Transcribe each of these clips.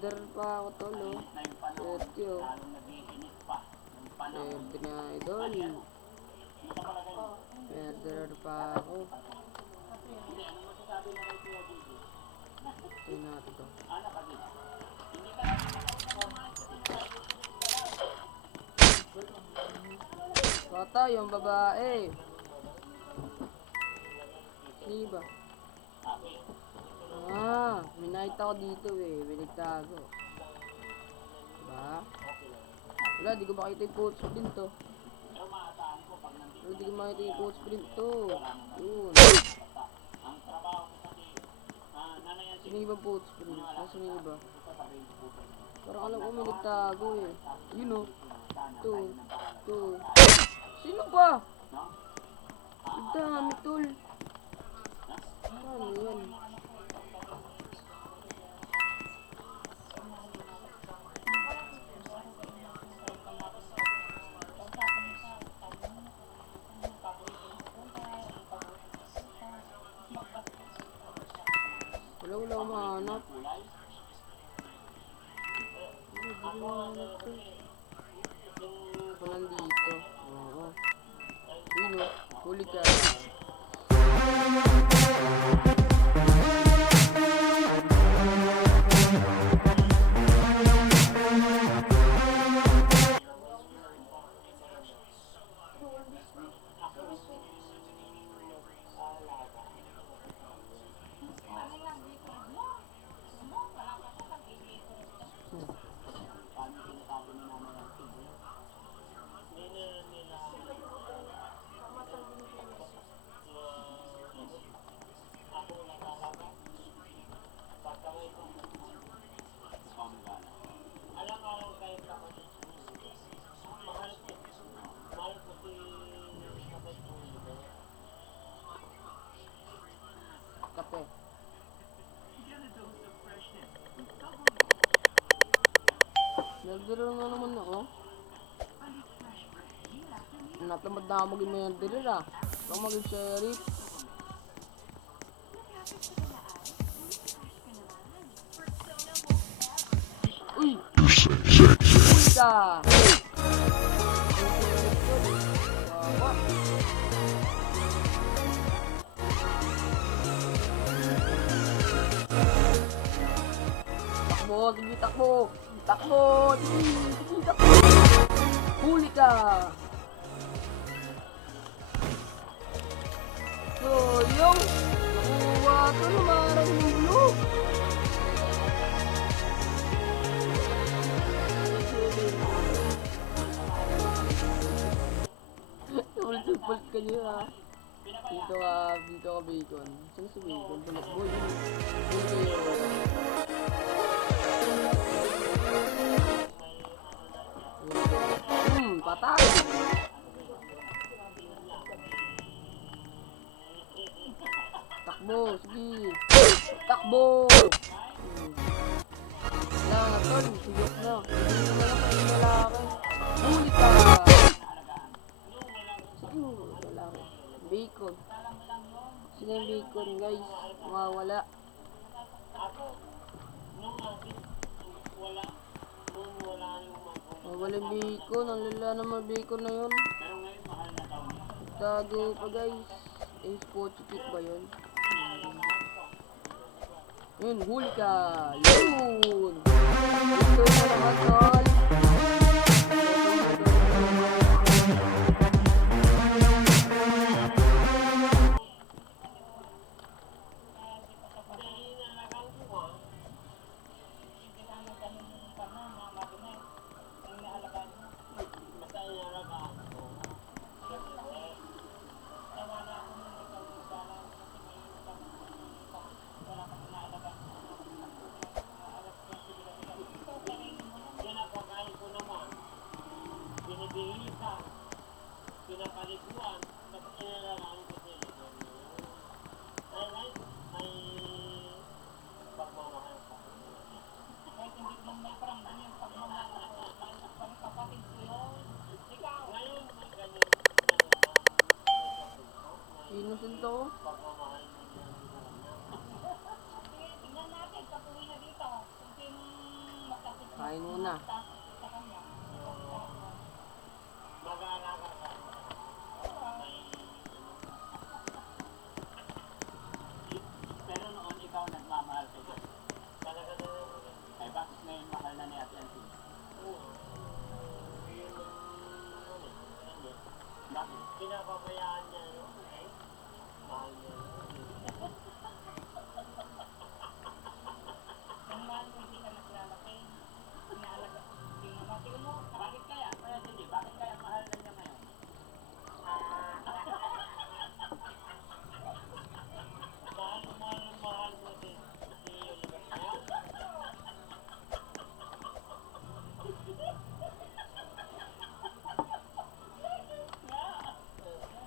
Murder pa ako tol oh. Swerte oh. Swerte na idol. Murderer pa ako. Tingnan natin to. Bata yung babae. Sino ba? May nakita ko dito eh. Binigtago. Diba? Wala, di ko makita yung footprint to. Wala, di ko makita yung footprint to. Yun. Sino yung ibang footprint? Nasaan yung iba? Parang alam ko may nagtago eh. Yun o. Ito. Sino ba? Ang dami tol. Ano yan? Wala ko mahanap. Wala dito. Oo. Yun o. Huli ka. Kape. Murderer na naman ako. Natamad na ako maging murderer ah. Ako maging sheriff. Uy! Uy ka! Takbo! Sige, takbo! Takbo! Sige, takbo! Huli ka! So, yung nakuha ko naman ang ulo. Supult ka niyo ha. Dito ka bacon. Saan si bacon? Tumakbo yun. Patay! Takbo, sige. Takbo! Wala na tol, sigit na. Hindi na lang kayo lalaki. Huli ka! Bacon. Sino yung bacon guys? Mawawala. Mawala yung bacon. Ang lala naman bacon na yun. Tago pa guys. Spot chick ba yun? Yun, huli ka. Yun. Ito na naman tol. na. Pero noon ikaw nagmamahal ka doon. Talaga na ay bakit ngayon mahal na ni Ate Alvin? Bakit? Pinapabayaan niya, no? Mahal niya. Ang mahal mo, hindi ka naglalaki. Inaalaga. Tingnan mo, bakit kaya? Kaya hindi, bakit kaya mahal na niya ngayon? Mahal mo din. Hindi yun naman.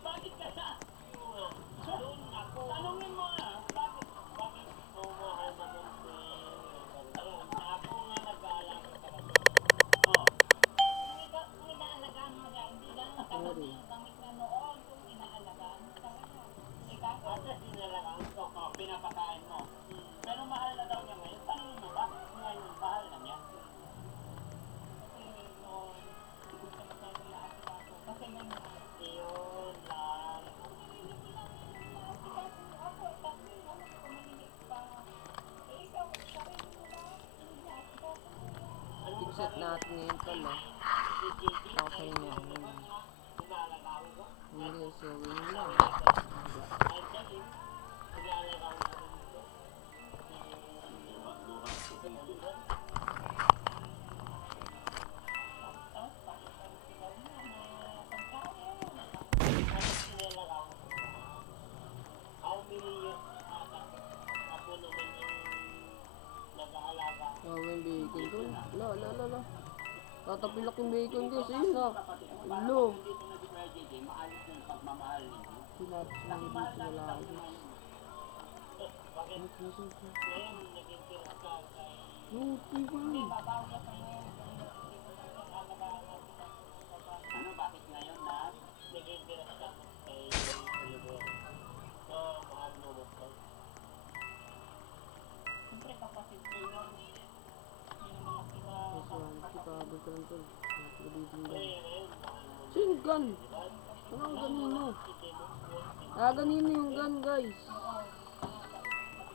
Bakit kaya? Doon ako. Tanungin mo bakit? Bakit mo mahal naman si... Ayun, ako nga nag-aalaga ka na doon. Oh. Kung inaalagaan mo na, hindi lang Sorry. gamit na noon kung inaalagaan mo talaga. Kasi inalagaan ko, pinapakain mo. Pero mahal na daw niya ngayon. Tanungin mo, bakit ngayon mahal na niya? Kasi noon, hindi ko masyadong naasikaso. Kasi ngayon, yun lang. I-set natin ngayon pala. Ako sa inyo. Hindi, so yun lang. Oh, yung bacon ko. La. Tatapilak yung bacon guys. Ayun na. Ulo. Pinapos na yung dito na lang guys. Luti ba? Ano, bakit ngayon na naging direct ka kay Oliver? Mahal mo ba ito? Siyempre kapatid ko yun. Hindi naman nakita. Yes, one. Kapabal ka lang tol. Napigabitin gan. Sino gan? Anong ganino? Ganino yung gan guys.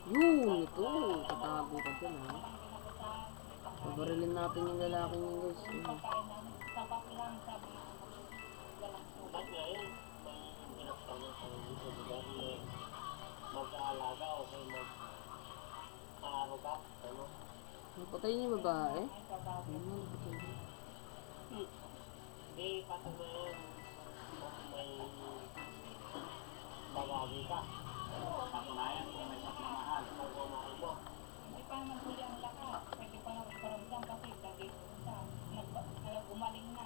Yun, ito. Tatago ka dyan ha. Pabarilin natin yung lalaki niya guys. Mag-aalaga o kay mag-aaruga, ano? Napatay niya yung babae? Ano, napatay niya. Patag na yan. May bagagi ka. Patunayan kung may pagmamahal. Pagmamahal mo. Hindi pa naman huli ang lakas. Pwede pa naman iparamdam kasi dati siya. Gumaling na.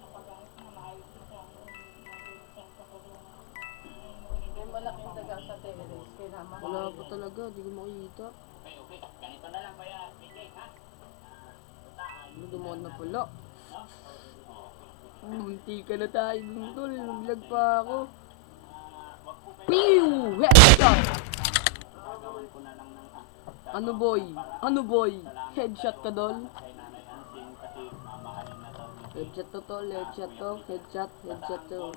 Napagamit na maayos siya. Natulog siya sa kulungan. May malaking daga sa terrace, kailangan Wala pa talaga, di ko makita. Okay. Ganito na lang kaya, PJ, ha? Ano, dumaan na pala. Munti ka na tayo dun tol, naglag pa ako. Pew! Headshot! Ano boy? Headshot ka dol? Headshot to tol, headshot to, headshot to.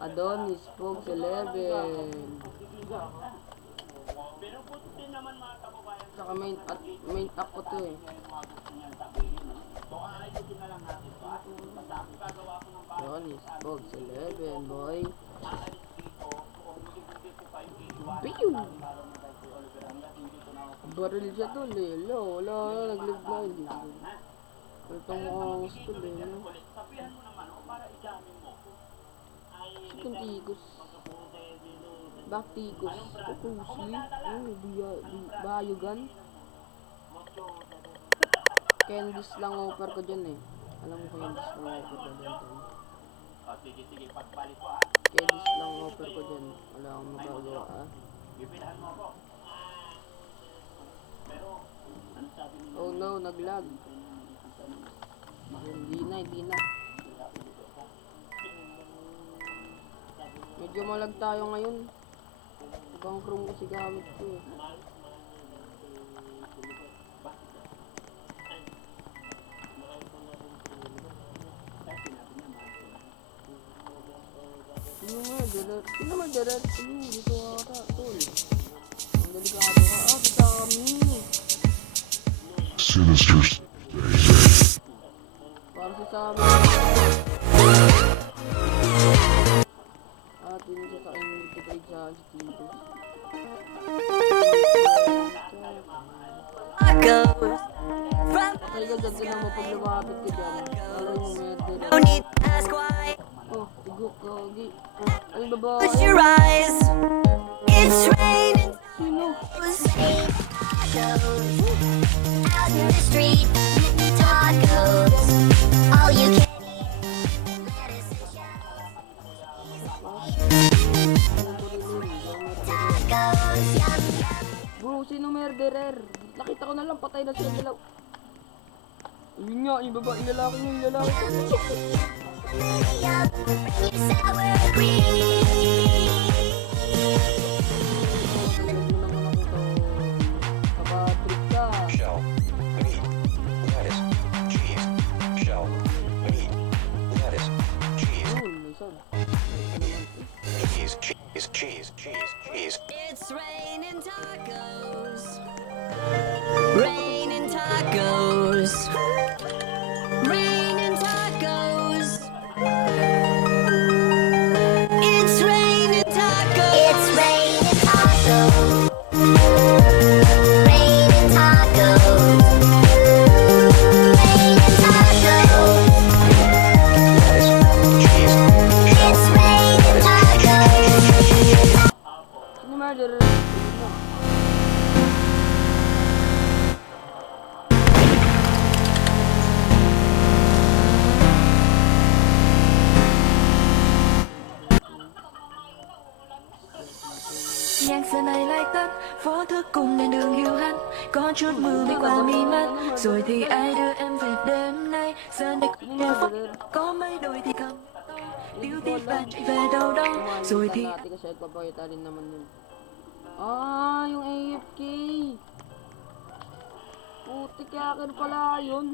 Adonis, Pogs 11. Saka main ako to eh. Adonis, Pogs 11 boy. Pew! Baril siya tol eh. Wala, naglag na. Itong angas tol eh. No? Sikong tigos. Back tigos. Pusli. Bayugan. Candies lang offer ko dyan eh. Alam mo candies lang offer ko dyan tol. Sige, pagbalik ko ha. Candies lang offer ko dyan. Wala akong magagawa ah. Bibilahan mo ako. Pero, ano sabi niyo? Oh no, naglag. Hindi na. Medyo malag tayo ngayon. Ibang chrome kasi gamit ko eh. Sino murderer? Dito ata, tol. Ang delikado ka. Si Sammy. Sinister. Para si Sammy. Yun sa akin yung nagtitry sa TV. Patay ka dyan, tinan mo pag lumapit ka dyan. Alam mo, murderer. No need to ask why. Oh, tigok, kagi. Ano ba ba? Close your eyes. It's raining Sino? tacos. Out in the street, tacos. All you can eat. Lettuce and tacos. Yum, yum. Bro, sino murderer? Nakita ko na lang, patay na sila dalaw. Yun nga, yung babae, yung lalaki niya, yung lalaki. Yum. Bring your sour cream. Tignan mo naman ako to. Nakatrip ka. Shell, meat, lettuce, cheese. Shell, meat, lettuce, cheese. Yun, may son. Ito naman, Cheese, cheese, cheese, cheese, cheese. It's raining tacos. Raining tacos. Raining tacos. It's raining tacos. It's raining tacos. Raining tacos. Raining tacos. Lettuce, cheese. It's raining tacos. sino murderer? Yun nga. Nhạc xưa này like tất phố thức cùng lên đường hiu hắt có chút mưa đi qua mi mắt rồi thì ai đưa em về đêm nay giờ đây Sino nhà phố murderer? có mấy đôi thì cầm tiêu tiếc và chạy về đâu đó rồi thì Dati kasi nagpapakita rin naman yun. Ah, yung AFK. Putik, kaya akin pala yun.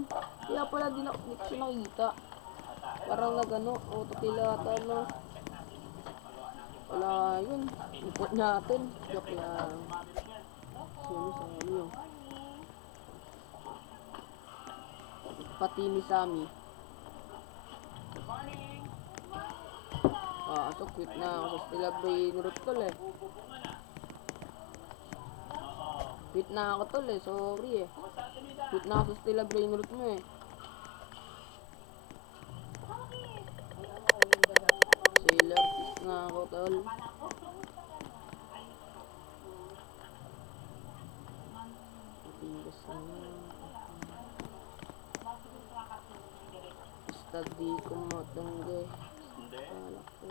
Kaya pala di ko siya nakita. Parang nagano, autopila ata no. Wala yun. Ipot natin. Joke lang. Sorry yun. Pati ni Sammy. So quit na ako sa Stella Brain Root tol eh. Quit na ako tol eh, sorry eh. Quit na ako sa Stella Brain Root mo eh. Sailor Kiss na ako tol. Matigas na yan. Basta di ko matanggi. Alak ko.